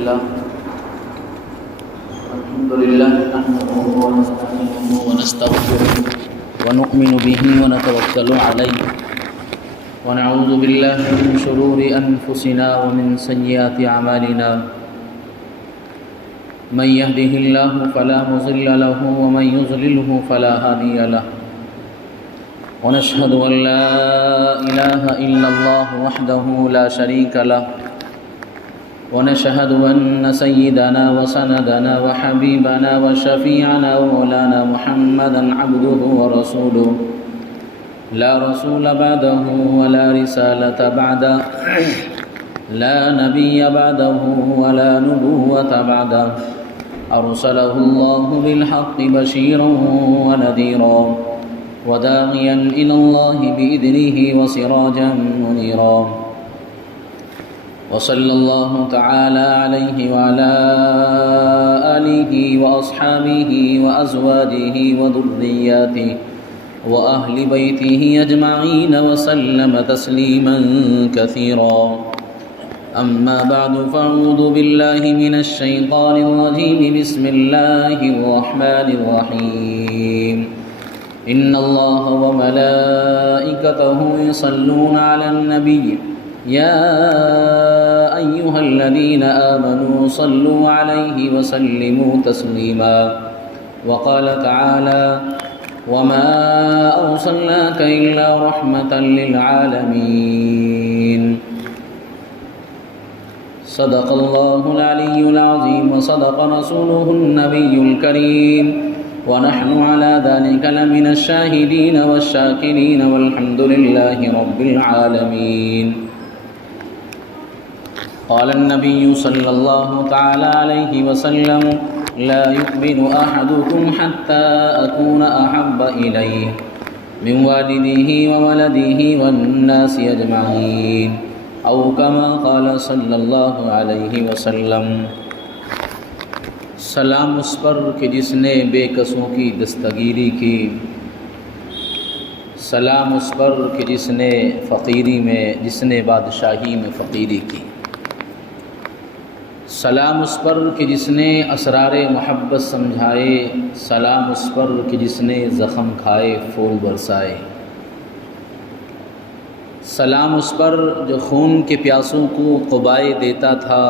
الحمد لله نحمده ونستعينه ونستغفره ونؤمن به ونتوكل عليه ونعوذ بالله من شرور أنفسنا ومن سيئات أعمالنا من يهده الله فلا مضل له ومن يضلله فلا هادي له ونشهد أن لا إله إلا الله وحده لا شريك له ونشهد أن سيدنا وسندنا وحبيبنا وشفيعنا ومولانا محمدا عبده ورسوله لا رسول بعده ولا رسالة بعده لا نبي بعده ولا نبوة بعده أرسله الله بالحق بشيرا ونذيرا وداعيا إلى الله بإذنه وسراجا منيرا وصلى الله تعالى عليه وعلى آله وأصحابه وأزواجه وذرياته وأهل بيته أجمعين وسلم تسليما كثيرا أما بعد فأعوذ بالله من الشيطان الرجيم بسم الله الرحمن الرحيم إن الله وملائكته يصلون على النبي يا أيها الذين آمنوا صلوا عليه وسلموا تسليما وقال تعالى وما أرسلناك إلا رحمة للعالمين صدق الله العلي العظيم وصدق رسوله النبي الكريم ونحن على ذلك لمن الشاهدين والشاكرين والحمد لله رب العالمين قال النبي صلى الله تعالى عليه وسلم لا يؤمن أحدكم حتى أكون أحب إليه من والده وولده والناس أجمعين أو كما قال صلی اللہ علیہ وسلم۔ سلام اس پر کہ جس نے بے کسوں کی دستگیری کی، سلام اس پر کہ جس نے فقیری میں جس نے بادشاہی میں فقیری کی، سلام اس پر کہ جس نے اسرار محبت سمجھائے، سلام اس پر کہ جس نے زخم کھائے پھول برسائے، سلام اس پر جو خون کے پیاسوں کو قبائے دیتا تھا،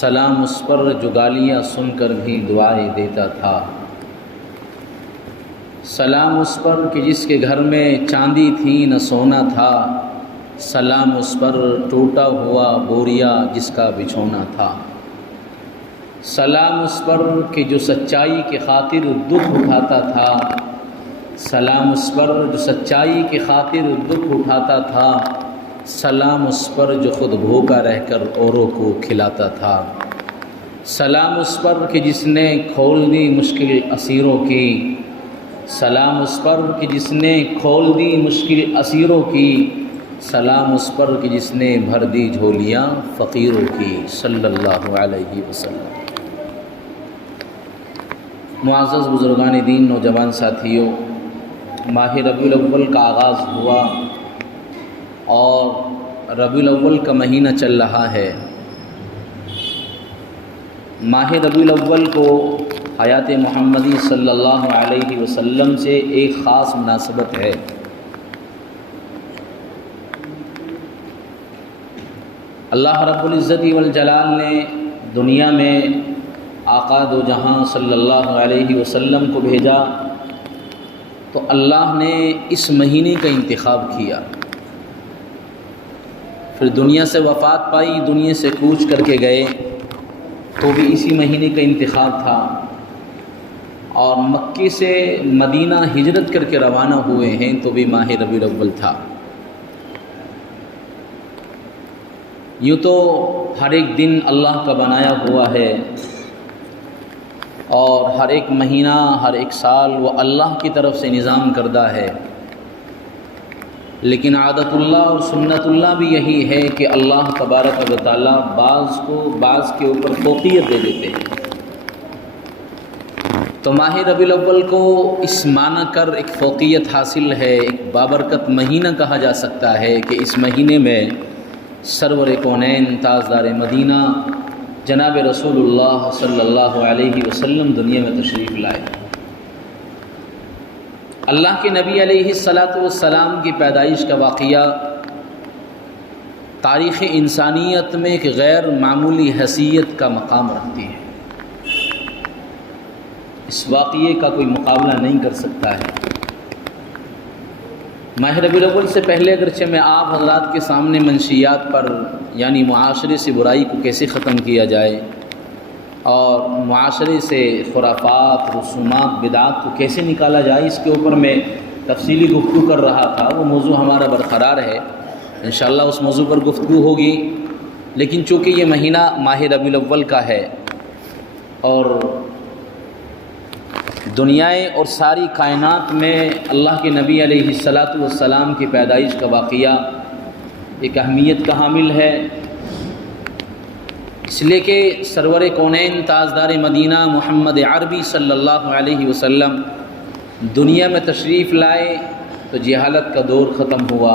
سلام اس پر جو گالیاں سن کر بھی دعائیں دیتا تھا، سلام اس پر کہ جس کے گھر میں چاندی تھی نہ سونا تھا، سلام اس پر ٹوٹا ہوا بوریا جس کا بچھونا تھا، سلام اس پر کہ جو سچائی کی خاطر دکھ اٹھاتا تھا، سلام اس پر جو سچائی کی خاطر دکھ اٹھاتا تھا، سلام اس پر جو خود بھوکا رہ کر اوروں کو کھلاتا تھا، سلام اس پر کہ جس نے کھول دی مشکل اسیروں کی، سلام اس پر کہ جس نے کھول دی مشکل اسیروں کی، سلام اس پر کہ جس نے بھر دی جھولیاں فقیروں کی، صلی اللہ علیہ وسلم۔ معزز بزرگان دین، نوجوان ساتھیوں، ماہ ربیع الاول کا آغاز ہوا اور ربیع الاول کا مہینہ چل رہا ہے۔ ماہ ربیع الاول کو حیات محمدی صلی اللہ علیہ وسلم سے ایک خاص مناسبت ہے۔ اللہ رب العزت والجلال نے دنیا میں آقا دو جہاں صلی اللہ علیہ وسلم کو بھیجا تو اللہ نے اس مہینے کا انتخاب کیا، پھر دنیا سے وفات پائی، دنیا سے کوچ کر کے گئے تو بھی اسی مہینے کا انتخاب تھا، اور مکے سے مدینہ ہجرت کر کے روانہ ہوئے ہیں تو بھی ماہ ربیع الاول تھا۔ یوں تو ہر ایک دن اللہ کا بنایا ہوا ہے، اور ہر ایک مہینہ ہر ایک سال وہ اللہ کی طرف سے نظام کردہ ہے، لیکن عادت اللہ اور سنت اللہ بھی یہی ہے کہ اللہ تبارک و تعالیٰ بعض کو بعض کے اوپر فوقیت دے دیتے ہیں۔ تو ماہ ربیع الاول کو اس معنی کر ایک فوقیت حاصل ہے، ایک بابرکت مہینہ کہا جا سکتا ہے کہ اس مہینے میں سرور کونین تاجدار مدینہ جناب رسول اللہ صلی اللہ علیہ وسلم دنیا میں تشریف لائے۔ اللہ کے نبی علیہ السلام کی پیدائش کا واقعہ تاریخ انسانیت میں ایک غیر معمولی حیثیت کا مقام رکھتی ہے۔ اس واقعے کا کوئی مقابلہ نہیں کر سکتا ہے۔ ماہ ربیع الاول سے پہلے اگرچہ میں آپ حضرات کے سامنے منشیات پر یعنی معاشرے سے برائی کو کیسے ختم کیا جائے اور معاشرے سے خرافات، رسومات، بدعات کو کیسے نکالا جائے، اس کے اوپر میں تفصیلی گفتگو کر رہا تھا، وہ موضوع ہمارا برقرار ہے، انشاءاللہ اس موضوع پر گفتگو ہوگی۔ لیکن چونکہ یہ مہینہ ماہ ربیع الاول کا ہے اور دنیائے اور ساری کائنات میں اللہ کے نبی علیہ السلام کی پیدائش کا واقعہ ایک اہمیت کا حامل ہے، اس لیے کہ سرور کونین تاجدار مدینہ محمد عربی صلی اللہ علیہ وسلم دنیا میں تشریف لائے تو جہالت کا دور ختم ہوا،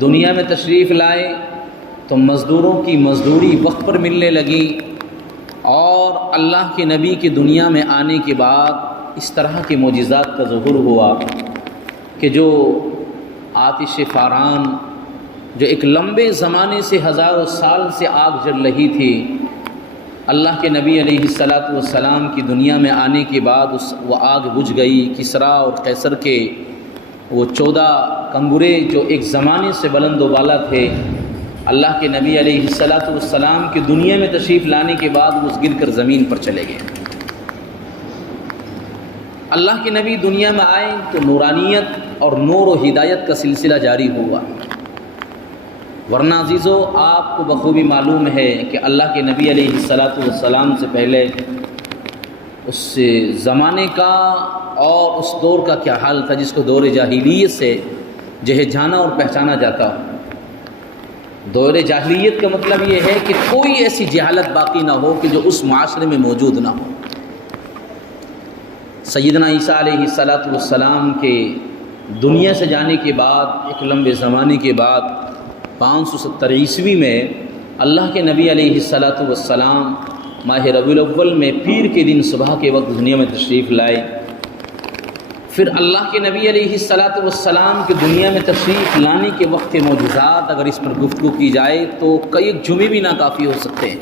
دنیا میں تشریف لائے تو مزدوروں کی مزدوری وقت پر ملنے لگی، اور اللہ کے نبی کی دنیا میں آنے کے بعد اس طرح کے معجزات کا ظہور ہوا کہ جو آتش فاران جو ایک لمبے زمانے سے ہزاروں سال سے آگ جل رہی تھی، اللہ کے نبی علیہ السلام کی دنیا میں آنے کے بعد وہ آگ بجھ گئی۔ کسریٰ اور قیصر کے وہ 14 کنگرے جو ایک زمانے سے بلند و بالا تھے، اللہ کے نبی علیہ السلام کی دنیا میں تشریف لانے کے بعد وہ گر کر زمین پر چلے گئے۔ اللہ کے نبی دنیا میں آئے تو نورانیت اور نور و ہدایت کا سلسلہ جاری ہوا، ورنہ عزیزو آپ کو بخوبی معلوم ہے کہ اللہ کے نبی علیہ السلام سے پہلے اس زمانے کا اور اس دور کا کیا حال تھا جس کو دور جاہلیت سے جانا اور پہچانا جاتا ہو۔ دور جاہلیت کا مطلب یہ ہے کہ کوئی ایسی جہالت باقی نہ ہو کہ جو اس معاشرے میں موجود نہ ہو۔ سیدنا عیسیٰ علیہ السلام کے دنیا سے جانے کے بعد ایک لمبے زمانے کے بعد 570 عیسوی میں اللہ کے نبی علیہ السلام ماہ ربیع الاول میں پیر کے دن صبح کے وقت دنیا میں تشریف لائے۔ پھر اللہ کے نبی علیہ السلام کے دنیا میں تشریف لانے کے وقت کے معجزات اگر اس پر گفتگو کی جائے تو کئی جمعے بھی ناکافی ہو سکتے ہیں۔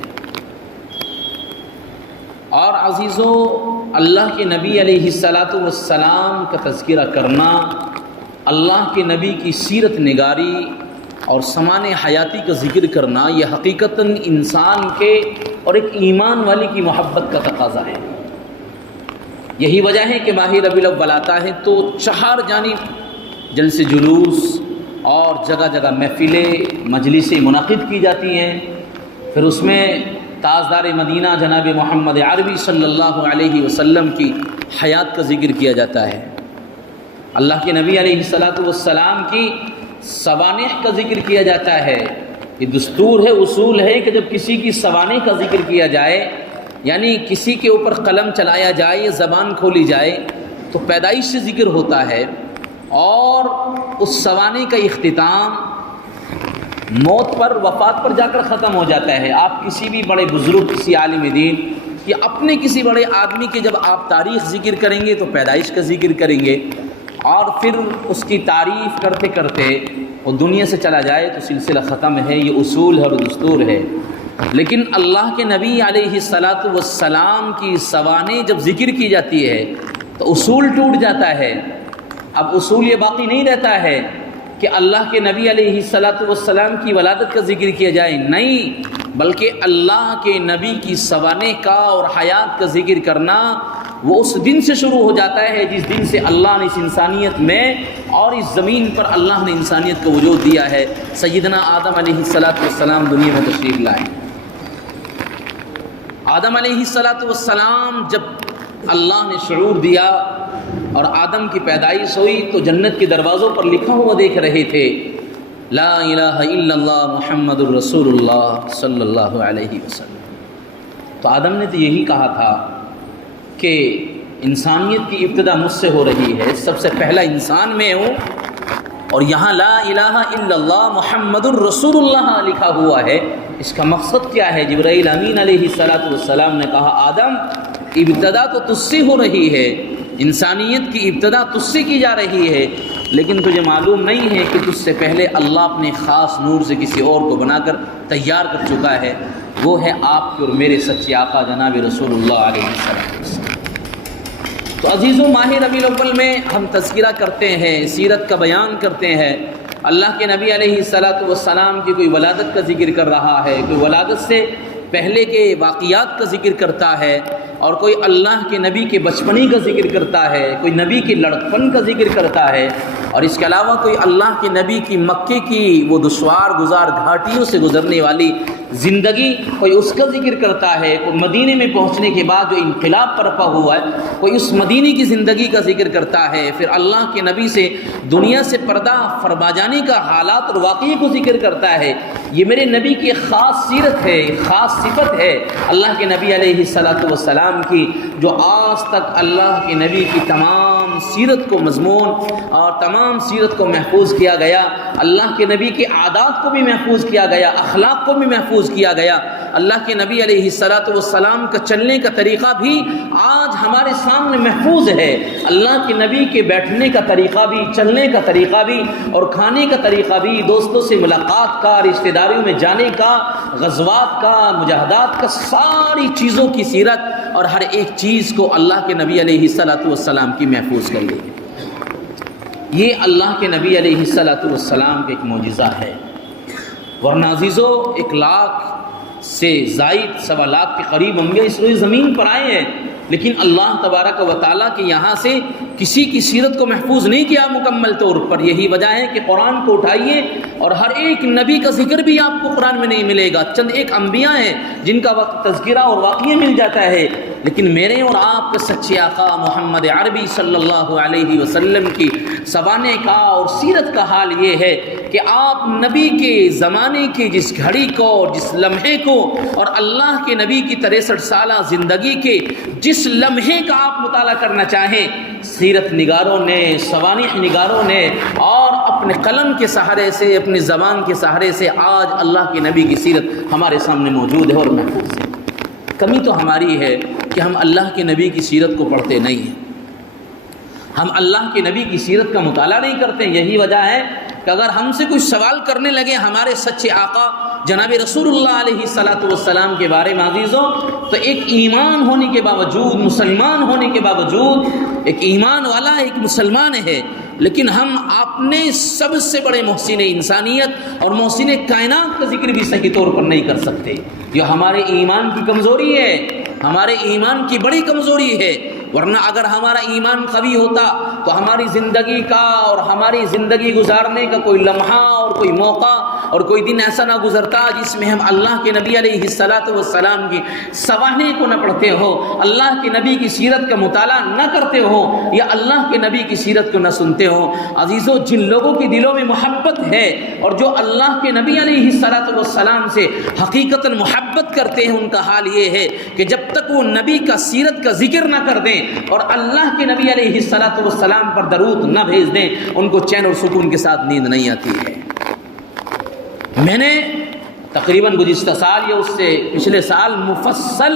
اور عزیزو اللہ کے نبی علیہ السلام کا تذکرہ کرنا، اللہ کے نبی کی سیرت نگاری اور سمان حیاتی کا ذکر کرنا، یہ حقیقتاً انسان کے اور ایک ایمان والی کی محبت کا تقاضا ہے۔ یہی وجہ ہے کہ ماہ ربیع الاول آتا ہے تو چہار جانب جلسے جلوس اور جگہ جگہ محفلیں مجلسیں منعقد کی جاتی ہیں، پھر اس میں تاجدار مدینہ جناب محمد عربی صلی اللہ علیہ وسلم کی حیات کا ذکر کیا جاتا ہے، اللہ کے نبی علیہ السلام کی سوانح کا ذکر کیا جاتا ہے۔ یہ دستور ہے، اصول ہے کہ جب کسی کی سوانح کا ذکر کیا جائے، یعنی کسی کے اوپر قلم چلایا جائے، زبان کھولی جائے، تو پیدائش سے ذکر ہوتا ہے، اور اس سوانح کا اختتام موت پر، وفات پر جا کر ختم ہو جاتا ہے۔ آپ کسی بھی بڑے بزرگ، کسی عالم دین یا اپنے کسی بڑے آدمی کی جب آپ تاریخ ذکر کریں گے تو پیدائش کا ذکر کریں گے، اور پھر اس کی تعریف کرتے کرتے وہ دنیا سے چلا جائے تو سلسلہ ختم ہے۔ یہ اصول ہے اور دستور ہے۔ لیکن اللہ کے نبی علیہ السلام کی سوانح جب ذکر کی جاتی ہے تو اصول ٹوٹ جاتا ہے۔ اب اصول یہ باقی نہیں رہتا ہے کہ اللہ کے نبی علیہ السلام کی ولادت کا ذکر کیا جائے، نہیں، بلکہ اللہ کے نبی کی سوانح کا اور حیات کا ذکر کرنا وہ اس دن سے شروع ہو جاتا ہے جس دن سے اللہ نے اس انسانیت میں اور اس زمین پر اللہ نے انسانیت کو وجود دیا ہے۔ سیدنا آدم علیہ السلام دنیا میں تشریف لائے۔ آدم علیہ السلام جب اللہ نے شعور دیا اور آدم کی پیدائش ہوئی تو جنت کے دروازوں پر لکھا ہوا دیکھ رہے تھے، لا الہ الا اللہ محمد الرسول اللہ صلی اللہ علیہ وسلم۔ تو آدم نے تو یہی کہا تھا کہ انسانیت کی ابتدا مجھ سے ہو رہی ہے، سب سے پہلا انسان میں ہوں، اور یہاں لا الہ الا اللہ محمد الرسول اللہ لکھا ہوا ہے، اس کا مقصد کیا ہے؟ جبرائیل امین علیہ السلام نے کہا آدم ابتدا تو تجھ سے ہو رہی ہے، انسانیت کی ابتدا تجھ سے کی جا رہی ہے، لیکن تجھے معلوم نہیں ہے کہ تجھ سے پہلے اللہ اپنے خاص نور سے کسی اور کو بنا کر تیار کر چکا ہے، وہ ہے آپ کے اور میرے سچے آقا جناب رسول اللہ علیہ السلام۔ تو عزیزوں، ماہ ربیع الاول میں ہم تذکرہ کرتے ہیں، سیرت کا بیان کرتے ہیں، اللہ کے نبی علیہ السلام کی کوئی ولادت کا ذکر کر رہا ہے، کوئی ولادت سے پہلے کے واقعات کا ذکر کرتا ہے، اور کوئی اللہ کے نبی کے بچپنی کا ذکر کرتا ہے، کوئی نبی کے لڑکپن کا ذکر کرتا ہے، اور اس کے علاوہ کوئی اللہ کے نبی کی مکے کی وہ دشوار گزار گھاٹیوں سے گزرنے والی زندگی، کوئی اس کا ذکر کرتا ہے، کوئی مدینے میں پہنچنے کے بعد جو انقلاب برپا ہوا ہے کوئی اس مدینے کی زندگی کا ذکر کرتا ہے، پھر اللہ کے نبی سے دنیا سے پردہ فرما جانے کا حالات اور واقعے کو ذکر کرتا ہے۔ یہ میرے نبی کی خاص سیرت ہے، خاص صفت ہے اللہ کے نبی علیہ السلام کی، جو آج تک اللہ کے نبی کی تمام سیرت کو مضمون اور تمام سیرت کو محفوظ کیا گیا، اللہ کے نبی کے عادات کو بھی محفوظ کیا گیا، اخلاق کو بھی محفوظ کیا گیا۔ اللہ کے نبی علیہ السلام کا چلنے کا طریقہ بھی آج ہمارے سامنے محفوظ ہے، اللہ کے نبی کے بیٹھنے کا طریقہ بھی، چلنے کا طریقہ بھی، اور کھانے کا طریقہ بھی، دوستوں سے ملاقات کا، رشتہ داریوں میں جانے کا، غزوات کا، مجاہدات کا، ساری چیزوں کی سیرت اور ہر ایک چیز کو اللہ کے نبی علیہ السلام کی محفوظ کر لی۔ یہ اللہ کے نبی علیہ السلام کا ایک معجزہ ہے، ورنہ عزیزو 1 لاکھ سے زائد 1.25 لاکھ کے قریب انبیاء اس روئے زمین پر آئے ہیں، لیکن اللہ تبارک و تعالیٰ کے یہاں سے کسی کی سیرت کو محفوظ نہیں کیا مکمل طور پر۔ یہی وجہ ہے کہ قرآن کو اٹھائیے اور ہر ایک نبی کا ذکر بھی آپ کو قرآن میں نہیں ملے گا، چند ایک انبیاء ہیں جن کا وقت تذکرہ اور واقعہ مل جاتا ہے، لیکن میرے اور آپ کے سچے آقا محمد عربی صلی اللہ علیہ وسلم کی سوانح کا اور سیرت کا حال یہ ہے کہ آپ نبی کے زمانے کی جس گھڑی کو، جس لمحے کو، اور اللہ کے نبی کی 63 سالہ زندگی کے جس لمحے کا آپ مطالعہ کرنا چاہیں، سیرت نگاروں نے، سوانح نگاروں نے، اور اپنے قلم کے سہارے سے، اپنی زبان کے سہارے سے آج اللہ کے نبی کی سیرت ہمارے سامنے موجود ہے اور محفوظ ہے۔ کمی تو ہماری ہے کہ ہم اللہ کے نبی کی سیرت کو پڑھتے نہیں ہیں، ہم اللہ کے نبی کی سیرت کا مطالعہ نہیں کرتے۔ یہی وجہ ہے کہ اگر ہم سے کوئی سوال کرنے لگے ہمارے سچے آقا جناب رسول اللہ علیہ السلام کے بارے میں عزیزوں، تو ایک ایمان ہونے کے باوجود، مسلمان ہونے کے باوجود، ایک ایمان والا ایک مسلمان ہے، لیکن ہم اپنے سب سے بڑے محسن انسانیت اور محسن کائنات کا ذکر بھی صحیح طور پر نہیں کر سکتے۔ یہ ہمارے ایمان کی کمزوری ہے، ہمارے ایمان کی بڑی کمزوری ہے، ورنہ اگر ہمارا ایمان قوی ہوتا تو ہماری زندگی کا اور ہماری زندگی گزارنے کا کوئی لمحہ اور کوئی موقع اور کوئی دن ایسا نہ گزرتا جس میں ہم اللہ کے نبی علیہ السلام کی سوانح کو نہ پڑھتے ہو، اللہ کے نبی کی سیرت کا مطالعہ نہ کرتے ہو، یا اللہ کے نبی کی سیرت کو نہ سنتے ہو۔ عزیزو، جن لوگوں کے دلوں میں محبت ہے اور جو اللہ کے نبی علیہ السلام سے حقیقتاً محبت کرتے ہیں، ان کا حال یہ ہے کہ جب تک وہ نبی کا سیرت کا ذکر نہ کر دیں اور اللہ کے نبی علیہ السلام پر درود نہ بھیج دیں، ان کو چین اور سکون کے ساتھ نیند نہیں آتی ہے۔ میں نے تقریباً گزشتہ سال یا اس سے پچھلے سال مفصل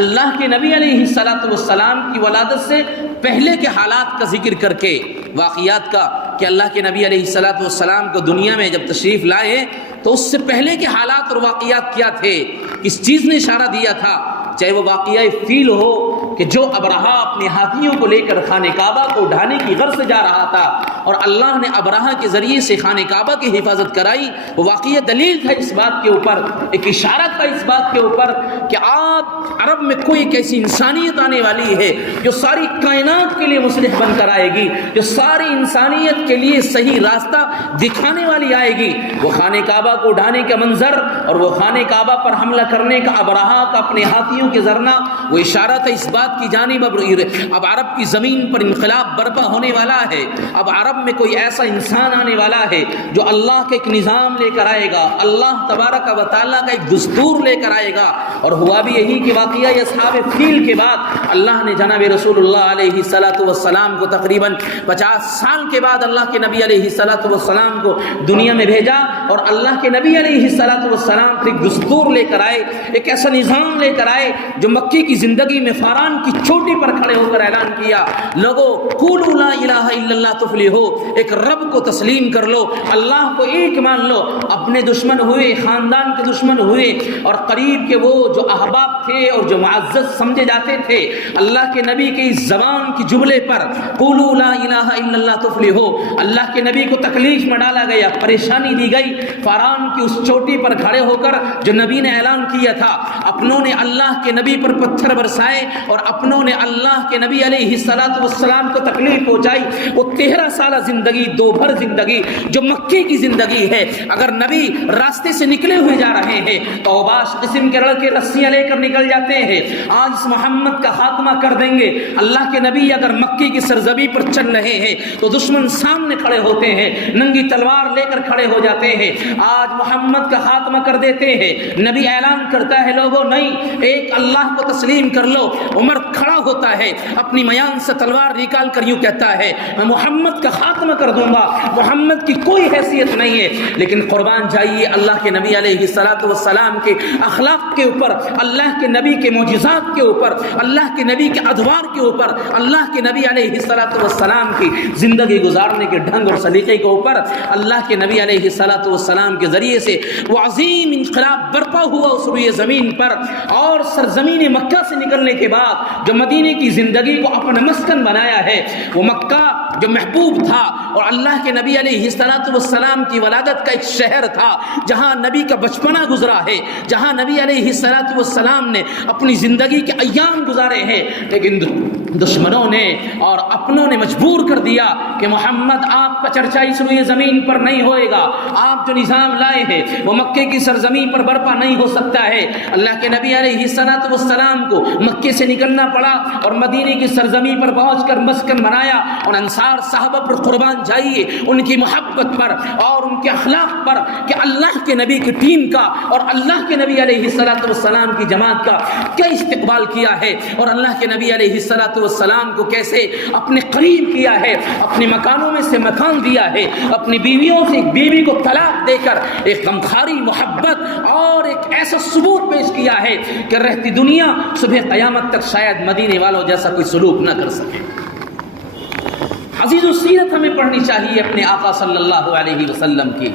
اللہ کے نبی علیہ السلام کی ولادت سے پہلے کے حالات کا ذکر کر کے، واقعات کا، کہ اللہ کے نبی علیہ السلام کو دنیا میں جب تشریف لائے تو اس سے پہلے کے حالات اور واقعات کیا تھے، کس چیز نے اشارہ دیا تھا، چاہے وہ واقعہ فیل ہو کہ جو ابرہہ اپنے ہاتھیوں کو لے کر خانہ کعبہ کو ڈھانے کی غرض سے جا رہا تھا اور اللہ نے ابرہہ کے ذریعے سے خانہ کعبہ کی حفاظت کرائی، وہ واقعہ دلیل تھا اس بات کے اوپر، ایک اشارہ تھا اس بات کے اوپر کہ آج عرب میں کوئی ایک ایسی انسانیت آنے والی ہے جو ساری کائنات کے لیے مصلح بن کر آئے گی، جو ساری انسانیت کے لیے صحیح راستہ دکھانے والی آئے گی۔ وہ خانہ کعبہ کو ڈھانے کا منظر اور وہ خانہ کعبہ پر حملہ کرنے کا ابرہہ کا اپنے ہاتھیوں کے ذرنا، وہ اشارہ تھا اس بات کی جانب اب عرب کی زمین پر انقلاب برپا ہونے والا ہے، اب عرب عرب میں کوئی ایسا انسان آنے والا ہے جو اللہ کا ایک نظام لے کر آئے گا، اللہ تبارک و تعالیٰ کا ایک دستور لے کر آئے گا۔ اور ہوا بھی یہی کہ واقعہ اصحاب فیل کے بعد اللہ نے جناب رسول اللہ علیہ السلام کو تقریباً 50 سال کے بعد اللہ کے نبی علیہ السلام کو دنیا میں بھیجا، اور اللہ کے نبی علیہ السلام ایک دستور لے کر آئے، ایک ایسا نظام لے کر آئے جو مکی کی زندگی میں فاران کی چوٹی پر کھڑے ہو کر اعلان کیا، لوگو قولوا لا الہ الا اللہ تفلحو، ایک رب کو تسلیم کر لو، اللہ کو ایک مان لو۔ اپنے دشمن ہوئے، خاندان کے دشمن ہوئے، اور قریب کے وہ جو احباب تھے اور جو معزز سمجھے جاتے تھے، اللہ کے نبی کی زبان کی جملے پر قولوا لا الہ الا اللہ تفلحو، اللہ کے نبی کو تکلیف میں ڈالا گیا، پریشانی دی گئی۔ فاران کی اس چوٹی پر کھڑے ہو کر جو نبی نے اعلان کیا تھا، اپنوں نے اللہ کے نبی پر پتھر برسائے اور اپنوں نے اللہ کے نبی علیہ السلام کو تکلیف پہنچائی۔ وہ 13 سالہ زندگی، دو بھر زندگی جو مکی کی زندگی ہے، اگر نبی راستے سے نکلے ہوئے جا رہے ہیں تو اوباش قسم کے لڑکے رسیاں لے کر نکل جاتے ہیں، آج اس محمد کا خاتمہ کر دیں گے۔ اللہ کے نبی اگر مکی کی سرزمین پر چل رہے ہیں تو دشمن سامنے کھڑے ہوتے ہیں، ننگی تلوار لے کر کھڑے ہو جاتے ہیں، آج محمد کا خاتمہ کر دیتے ہیں۔ نبی اعلان کرتا ہے، لوگوں نہیں، ایک اللہ کو تسلیم کر لو۔ عمر کھڑا ہوتا ہے، اپنی میان سے تلوار نکال کر یوں کہتا ہے، میں محمد کا خاتمہ کر دوں گا، محمد کی کوئی حیثیت نہیں ہے۔ لیکن قربان جائیے اللہ کے نبی علیہ السلام کے اخلاق کے اوپر، اللہ کے نبی کے معجزات کے اوپر، اللہ کے نبی کے ادوار کے اوپر، اللہ کے نبی علیہ السلام کی زندگی گزارنے کے ڈھنگ اور سلیقے کے اوپر، اللہ کے نبی علیہ السلام کے ذریعے سے وہ عظیم انقلاب برپا ہوا اس روئے زمین پر۔ اور سرزمین مکہ سے نکلنے کے بعد جو مدینے کی زندگی کو اپنا مسکن بنایا ہے، وہ مکہ جو محبوب تھا اور اللہ کے نبی علیہ السلام کی ولادت کا ایک شہر تھا، جہاں نبی کا بچپنا گزرا ہے، جہاں نبی علیہ السلام نے اپنی زندگی کے ایام گزارے ہیں۔ لیکن دشمنوں نے اور اپنوں نے مجبور کر دیا کہ محمد آپ کا چرچا اس روئے زمین پر نہیں ہوئے گا، آپ جو نظام لائے ہیں وہ مکے کی سرزمین پر برپا نہیں ہو سکتا ہے۔ اللہ کے نبی علیہ السلام کو مکے سے نکلنا پڑا اور مدینے کی سرزمین پر پہنچ کر مسکن بنایا، اور انصار صحابہ پر قربان جائیے، ان کی محبت پر اور ان کے اخلاق پر کہ اللہ کے نبی کی ٹیم کا اور اللہ کے نبی علیہ السلام کی جماعت کا کیا استقبال کیا ہے، اور اللہ کے نبی علیہ السلام کو کیسے اپنے قریب کیا ہے، اپنے مکانوں میں سے مکان دیا ہے، اپنی بیویوں سے ایک بیوی کو طلاق دے کر ایک غمخواری محبت اور ایک ایسا ثبوت پیش کیا ہے کہ رہتی دنیا صبح قیامت تک شاید مدینے والوں جیسا کوئی سلوک نہ کر سکے۔ عزیز و سیرت ہمیں پڑھنی چاہیے اپنے آقا صلی اللہ علیہ وسلم کی۔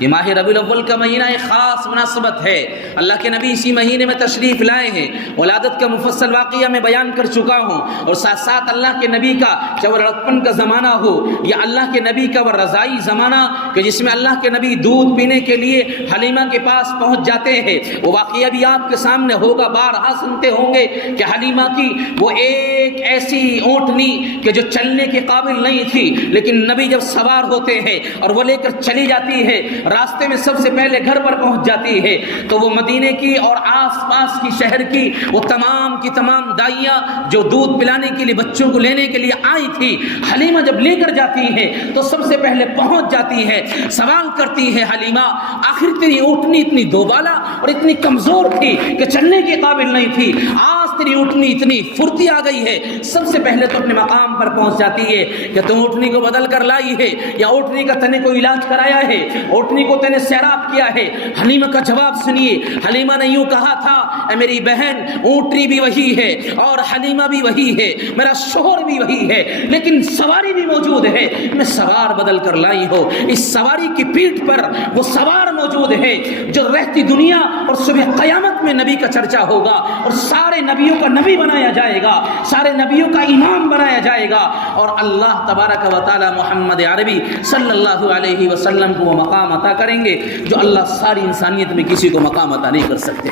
یہ ماہ ربیع الاول کا مہینہ ایک خاص مناسبت ہے، اللہ کے نبی اسی مہینے میں تشریف لائے ہیں۔ ولادت کا مفصل واقعہ میں بیان کر چکا ہوں، اور ساتھ ساتھ اللہ کے نبی کا چاہے وہ لڑکپن کا زمانہ ہو یا اللہ کے نبی کا وہ رضائی زمانہ کہ جس میں اللہ کے نبی دودھ پینے کے لیے حلیمہ کے پاس پہنچ جاتے ہیں، وہ واقعہ بھی آپ کے سامنے ہوگا، بارہا سنتے ہوں گے کہ حلیمہ کی وہ ایک ایسی اونٹنی کہ جو چلنے کے قابل نہیں تھی، لیکن نبی جب سوار ہوتے ہیں اور وہ لے کر چلی جاتی ہے، راستے میں سب سے پہلے گھر پر پہنچ جاتی ہے، تو وہ مدینے کی اور آس پاس کی شہر کی وہ تمام کی تمام دائیاں جو دودھ پلانے کے لیے بچوں کو لینے کے لیے آئی تھی، حلیمہ جب لے کر جاتی ہے تو سب سے پہلے پہنچ جاتی ہے، سوال کرتی ہے حلیمہ، آخر تیری اونٹنی اتنی دوبالا اور اتنی کمزور تھی کہ چلنے کے قابل نہیں تھی، آج تیری اونٹنی اتنی پھرتی آ گئی ہے۔ سب سے پہلے تو اپنے مقام پر پہنچ جاتی ہے کہ تم اونٹنی کو بدل کر لائی ہے یا اونٹنی کا تنے کو علاج کرایا ہے، اونٹنی کو تینے سیراب کیا ہے۔ حلیمہ کا جواب سنیے، حلیمہ نے یوں کہا تھا، اے میری بہن، اونٹنی بھی وہی ہے اور حلیمہ بھی وہی ہے، میرا شوہر بھی وہی ہے، لیکن سواری بھی موجود ہے، میں سوار بدل کر لائی ہوں۔ اس سواری کی پیٹھ پر وہ سوار موجود ہے جو رہتی دنیا اور صبح قیامت میں نبی کا چرچا ہوگا اور سارے نبیوں کا نبی بنایا جائے گا، سارے نبیوں کا امام بنایا جائے گا، اور اللہ تبارک و تعالی محمد عربی صلی اللہ علیہ وسلم کو وہ مقام عطا کریں گے جو اللہ ساری انسانیت میں کسی کو مقام عطا نہیں کر سکتے۔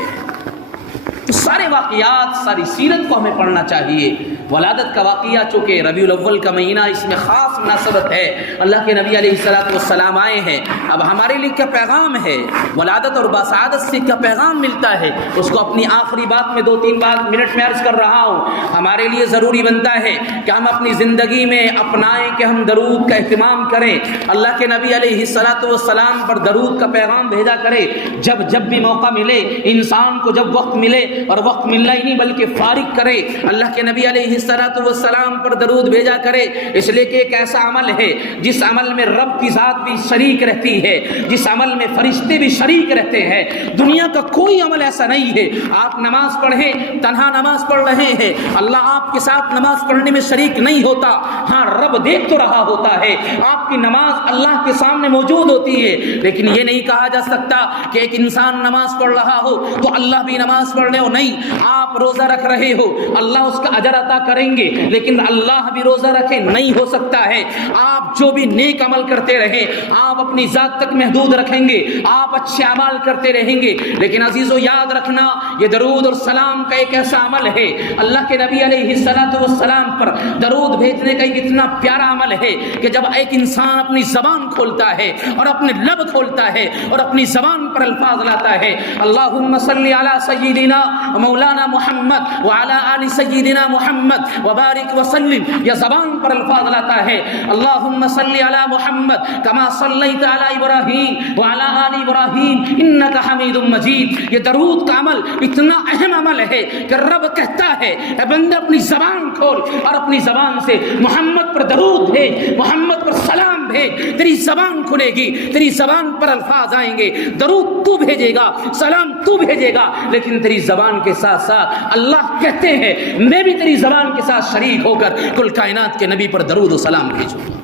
تو سارے واقعات، ساری سیرت کو ہمیں پڑھنا چاہیے، ولادت کا واقعہ چونکہ ربیع الاول کا مہینہ اس میں خاص مناسبت ہے، اللہ کے نبی علیہ السلام آئے ہیں۔ اب ہمارے لیے کیا پیغام ہے؟ ولادت اور باسعادت سے کیا پیغام ملتا ہے، اس کو اپنی آخری بات میں 2-3 بات منٹ میں عرض کر رہا ہوں۔ ہمارے لیے ضروری بنتا ہے کہ ہم اپنی زندگی میں اپنائیں کہ ہم درود کا اہتمام کریں، اللہ کے نبی علیہ السلام پر درود کا پیغام بھیجا کرے۔ جب بھی موقع ملے، انسان کو جب وقت ملے، اور وقت ملنا ہی نہیں بلکہ فارغ کرے، اللہ کے نبی علیہ السلام پر درود بھیجا کرے، اس لیے کہ ایک ایسا عمل ہے جس عمل میں رب کی ذات بھی شریک رہتی ہے، جس عمل میں فرشتے بھی شریک رہتے ہیں۔ دنیا کا کوئی عمل ایسا نہیں ہے، آپ نماز پڑھیں، تنہا نماز پڑھ رہے ہیں، اللہ آپ کے ساتھ نماز پڑھنے میں شریک نہیں ہوتا، ہاں رب دیکھ تو رہا ہوتا ہے، آپ کی نماز اللہ کے سامنے موجود ہوتی ہے، لیکن یہ نہیں کہا جا سکتا کہ ایک انسان نماز پڑھ رہا ہو تو اللہ بھی نماز پڑھ رہے ہو، نہیں۔ آپ روزہ رکھ رہے ہو، اللہ اس کا اجر عطا کریں گے، لیکن اللہ بھی روزہ رکھے نہیں ہو سکتا ہے۔ آپ جو بھی نیک عمل کرتے رہیں، آپ اپنی ذات تک محدود رکھیں گے، آپ اچھے اعمال کرتے رہیں گے، لیکن عزیزو یاد رکھنا یہ درود اور سلام کا ایک ایسا عمل ہے، اللہ کے نبی علیہ السلام پر درود بھیجنے کا ایک اتنا پیارا عمل ہے کہ جب ایک انسان اپنی زبان کھولتا ہے اور اپنے لب کھولتا ہے اور اپنی زبان پر الفاظ لاتا ہے، اللہم صلی علی سیدنا مولانا محمد وعلی آل سیدنا محمد وبارک وسلم، یہ زبان پر الفاظ لاتا ہے، اللہم صلی علی محمد کما صلیت علی ابراہیم وعلی آل ابراہیم انک حمید مجید۔ یہ درود کا عمل اتنا اہم عمل ہے کہ رب کہتا ہے اے بندہ اپنی زبان کھول اور اپنی زبان سے محمد پر درود بھیج، محمد پر سلام بھیج، تیری زبان کھلے گی، تیری زبان پر الفاظ آئیں گے، درود تو بھیجے گا، سلام تو بھیجے گا، لیکن تیری زبان کے ساتھ ساتھ اللہ کہتے ہیں میں بھی تیری زبان کے ساتھ شریک ہو کر کل کائنات کے نبی پر درود و سلام بھیجوں گا۔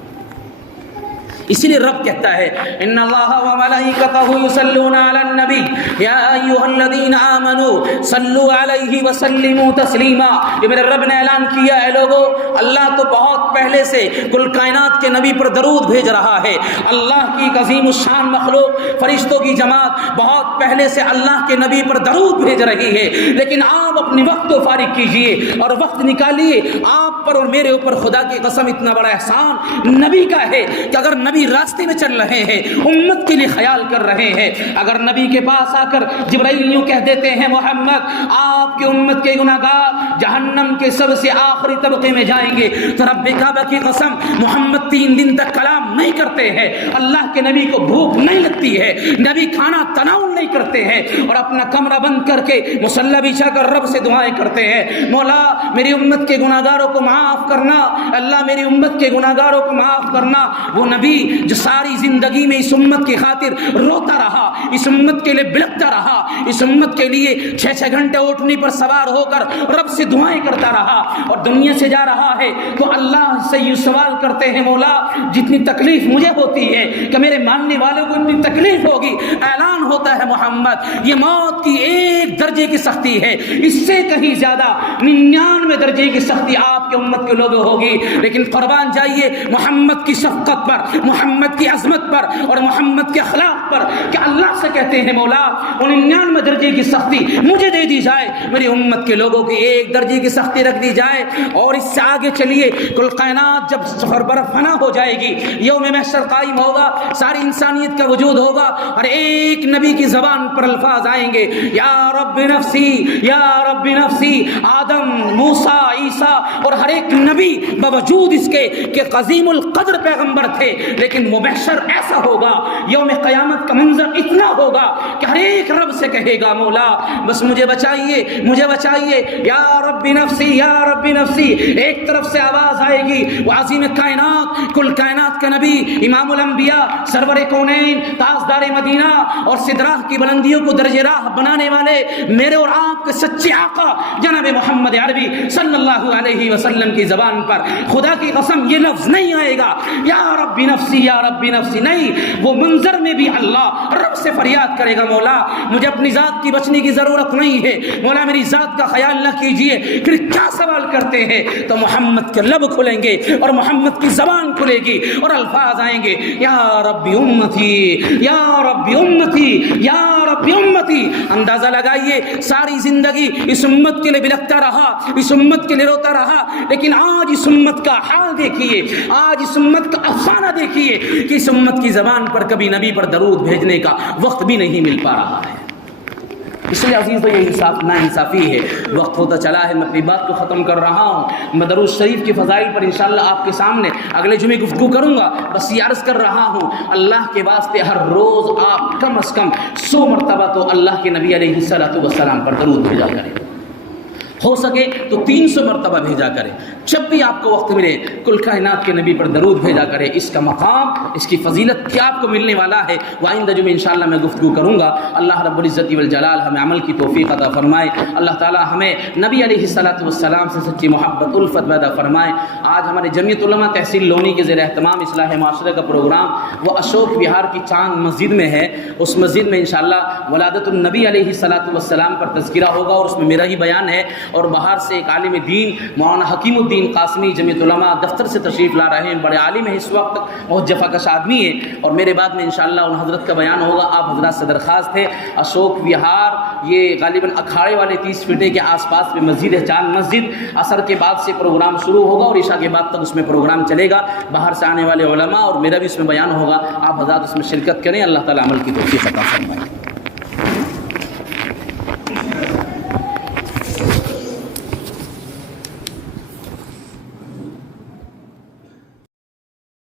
اسی لیے رب کہتا ہے ان اللہ وملائکتہ یصلون علی النبی یا ایھا الذین آمنوا صلوا علیہ وسلموا تسلیما۔ یہ میرے رب نے اعلان کیا ہے لوگو، اللہ تو بہت پہلے سے کل کائنات کے نبی پر درود بھیج رہا ہے، اللہ کی ایک عظیم الشان مخلوق فرشتوں کی جماعت بہت پہلے سے اللہ کے نبی پر درود بھیج رہی ہے، لیکن آپ اپنے وقت کو فارغ کیجئے اور وقت نکالیے، آپ پر اور میرے اوپر خدا کی قسم اتنا بڑا احسان نبی کا ہے کہ اگر نبی راستے میں چل رہے ہیں، امت کے لیے خیال کر رہے ہیں، اگر نبی کے پاس آ کر جبرائیل یوں کہہ دیتے ہیں محمد آپ کی امت کے گناہگار جہنم کے سب سے آخری طبقے میں جائیں گے، تو رب کعبہ کی قسم محمد 3 دن تک کلام نہیں کرتے ہیں، اللہ کے نبی کو بھوک نہیں لگتی ہے، نبی کھانا تناول نہیں کرتے ہیں، اور اپنا کمرہ بند کر کے مصلی بچھا کر رب سے دعائیں کرتے ہیں، مولا میری امت کے گناہگاروں کو معاف کرنا، اللہ میری امت کے گناہگاروں کو معاف کرنا۔ وہ نبی جو ساری زندگی میں اس امت کی خاطر روتا رہا، اس امت کے لیے بلکتا رہا، اس امت کے لیے 6 گھنٹے اونٹنی پر سوار ہو کر رب سے دعائیں کرتا رہا، اور دنیا سے جا رہا ہے تو اللہ سے یہ سوال کرتے ہیں مولا جتنی تکلیف مجھے ہوتی ہے کہ میرے ماننے والوں کو اتنی تکلیف ہوگی، اعلان ہوتا ہے محمد یہ موت کی 1 درجے کی سختی ہے، اس سے کہیں زیادہ 99 درجے کی سختی آپ کے امت کے لوگوں ہوگی، لیکن قربان جائیے محمد کی شفقت پر، محمد کی عظمت پر اور محمد کے اخلاق پر کہ اللہ سے کہتے ہیں مولا 99 درجے کی سختی مجھے دے دی جائے، میری امت کے لوگوں کی 1 درجے کی سختی رکھ دی جائے، اور اس سے آگے چلیے کل کائنات جب سفر برف فنا ہو جائے گی، یوم محشر قائم ہوگا، ساری انسانیت کا وجود ہوگا، اور ایک نبی کی زبان پر الفاظ آئیں گے یا رب نفسی یا رب نفسی، آدم، موسیٰ، عیسیٰ اور ہر ایک نبی باوجود اس کے کہ عظیم القدر پیغمبر تھے، لیکن وہ محشر ایسا ہوگا، یوم قیامت کا منظر اتنا ہوگا کہ ہر ایک رب سے کہے گا مولا بس مجھے بچائیے مجھے بچائیے، یا رب نفسی یا رب نفسی۔ ایک طرف سے آواز آئے گی وہ عظیم کائنات کل کائنات کا نبی امام الانبیاء سرور کونین تاجدار مدینہ اور سدرہ کی بلندیوں کو درج راہ بنانے والے میرے اور آپ کے سچے آقا جناب محمد عربی صلی اللہ علیہ وسلم کی زبان پر خدا کی قسم یہ لفظ نہیں آئے گا یا رب نفسی یا رب نفسی، نہیں، وہ منظر میں بھی اللہ رب سے فریاد کرے گا مولا مجھے اپنی ذات کی بچنے کی ضرورت نہیں ہے، مولا میری ذات کا خیال نہ کیجئے، پھر کیا سوال کرتے ہیں تو محمد کے لب کھلیں گے اور محمد کی زبان کھلے گی اور الفاظ آئیں گے یا رب امتی یا رب امتی یا رب امتی۔ اندازہ لگائے چاہیے ساری زندگی اس امت کے لیے بلکتا رہا، اس امت کے لیے روتا رہا، لیکن آج اس امت کا حال دیکھیے، آج اس امت کا افسانہ دیکھیے کہ اس امت کی زبان پر کبھی نبی پر درود بھیجنے کا وقت بھی نہیں مل پا رہا ہے۔ اس لیے عزیزو یہ انصاف نا انصافی ہے، وقت ہوتا چلا ہے، میں اپنی بات کو ختم کر رہا ہوں۔ میں درود شریف کی فضائل پر انشاءاللہ آپ کے سامنے اگلے جمعے گفتگو کروں گا، بس یہ عرض کر رہا ہوں اللہ کے واسطے ہر روز آپ کم از کم 100 مرتبہ تو اللہ کے نبی علیہ السلام پر درود بھیجا کریں، ہو سکے تو 300 مرتبہ بھیجا کریں، جب بھی آپ کو وقت ملے کل کائنات کے نبی پر درود بھیجا کریں۔ اس کا مقام، اس کی فضیلت کیا آپ کو ملنے والا ہے وہ آئندہ جمعے انشاءاللہ میں گفتگو کروں گا۔ اللہ رب العزت والجلال ہمیں عمل کی توفیق عطا فرمائے، اللہ تعالی ہمیں نبی علیہ السلام سے سچی محبت الفت پیدا فرمائے۔ آج ہمارے جمعیت علماء تحصیل لونی کے زیر اہتمام اصلاح معاشرہ کا پروگرام وہ اشوک وہار کی چاند مسجد میں ہے، اس مسجد میں انشاءاللہ ولادت النبی علیہ السلام پر تذکرہ ہوگا، اور اس میں میرا ہی بیان ہے، اور باہر سے ایک عالم دین مولانا حکیم الدین قاسمی جمعیت علماء دفتر سے تشریف لا رہے ہیں، بڑے عالم ہیں، اس وقت بہت جفاکش آدمی ہیں، اور میرے بعد میں انشاءاللہ ان حضرت کا بیان ہوگا۔ آپ حضرات سے درخواست ہے، اشوک وہار یہ غالباً اکھاڑے والے 30 فٹے کے آس پاس میں مسجد ہے، چاند مسجد، عصر کے بعد سے پروگرام شروع ہوگا اور عشاء کے بعد تک اس میں پروگرام چلے گا، باہر سے آنے والے علماء اور میرا بھی اس میں بیان ہوگا، آپ حضرات اس میں شرکت کریں، اللہ تعالیٰ عمل کی توفیق عطا فرمائے۔